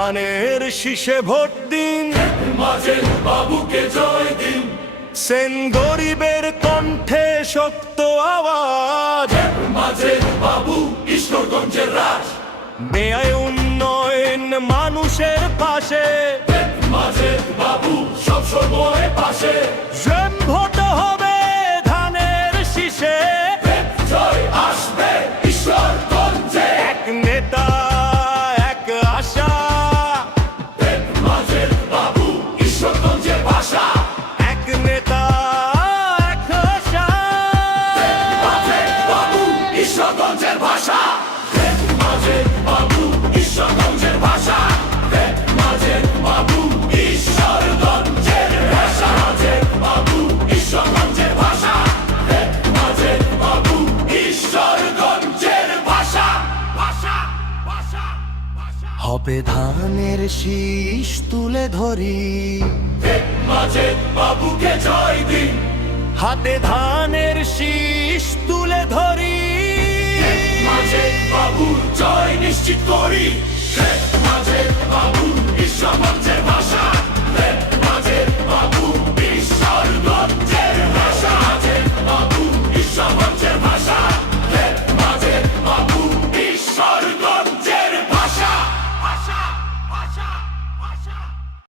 ধানের শীষে ভোট দিন, মাজেদ বাবুকে জয় দিন। সেন গরিবের কণ্ঠে শক্ত আওয়াজ, মাজেদ বাবু ঈশ্বরগঞ্জের রাজ। ন্যায় উন্নয়ন মানুষের পাশে, মাজেদ বাবু সব সময় পাশে। জেম ভোট হবে ধানের শীষে, জয় আসবে ঈশ্বরগঞ্জে। এক নেতা এক আশা, মাজেদ বাবু ঈশ্বরগঞ্জের ভাষা। এক নেতা এক আশা। মাজেদ বাবু ঈশ্বরগঞ্জের ভাষা। মাজেদ বাবু ঈশ্বরগঞ্জের ভাষা। মাজেদ বাবু ঈশ্বরগঞ্জের ভাষা। মাজেদ বাবু ঈশ্বরগঞ্জের ভাষা। মাজেদ বাবু ঈশ্বরগঞ্জের ভাষা। ভাষা ভাষা ভাষা। হবে ধানের শীষ তুলে ধরি, মাজেদ বাবুকে জয় দিন। হাতে ধানের শীষ তুলে ধরি, মাজেদ বাবুর জয় নিশ্চিত করি। মাজেদ বাবু ঈশ্বরগঞ্জে